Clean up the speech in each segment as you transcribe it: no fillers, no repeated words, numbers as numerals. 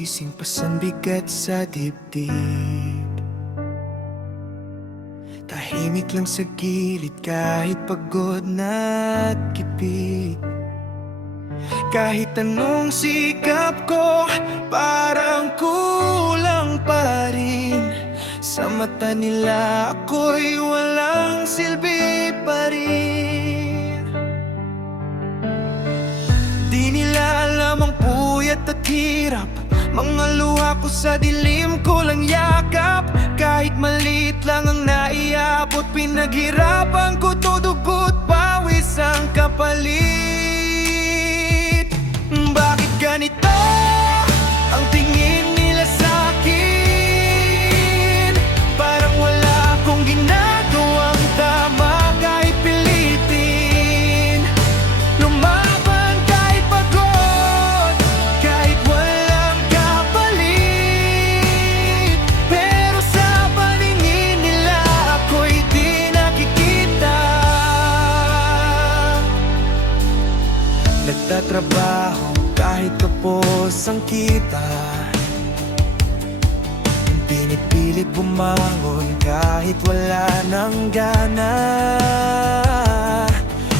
gising pasan bigat sa dibdib. Tahimik lang sa gilid kahit pagod na at kipit. Kahit anong sikap ko, parang kulang pa rin. Sa mata nila ako'y walang silbi pa rin. Di nila alam ang puyat at hirap, mga luha ko sa dilim ko lang yakap. Kahit maliit lang ang naiabot, pinaghirapan ko to, dugo't pawis ang kapalit. Bakit ganito ang tingin nila sa'kin? Parang wala akong ginagawang tama kahit pilitin. Lumaban kahit pagod, kahit walang kapalit. Pero sa paningin nila ako'y di nakikita. Nagtatrabaho kahit kapos ang kita, pinipilit bumangon kahit wala nang gana.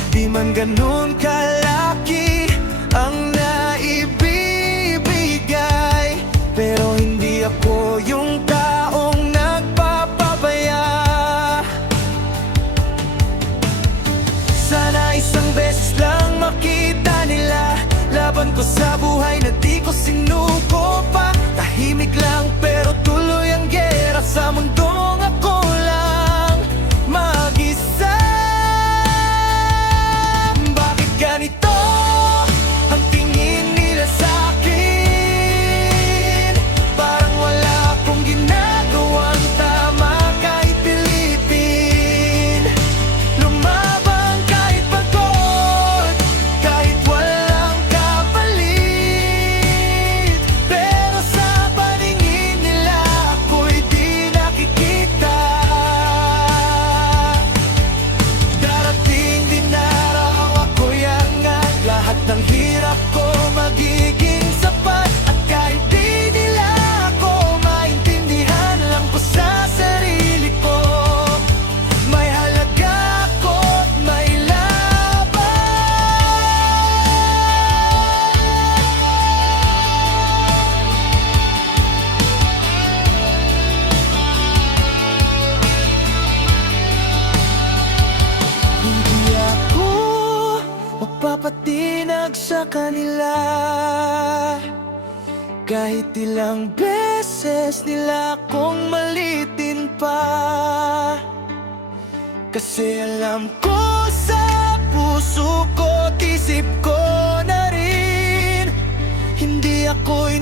Di man ganun kalaki ang naibibigay, pero hindi ako yung taong nagpapabaya. Sana isang beses lang makita nila laban ko sa buhay na di ko sinuko pa. Tahimik lang pero tuloy ang gera sa mundong ako lang mag-isa. Bakit ganito ang tingin nila sa'kin? Parang wala akong ginagawang tama kahit pilitin. Lumabang kahit pagod, kahit walang kapalit. Pero sa paningin nila ako'y di nakikita. Darating din araw ako'y angat, lahat ng hirap ko magiging sapat. At kahit di nila ako maintindihan, lang ko sa sarili ko may halaga ako't may laban. Hindi ako magpapatinag sa kanila, kahit ilang beses nila akong malitin pa. Kasi alam ko sa puso ko't isip ko na rin, hindi ako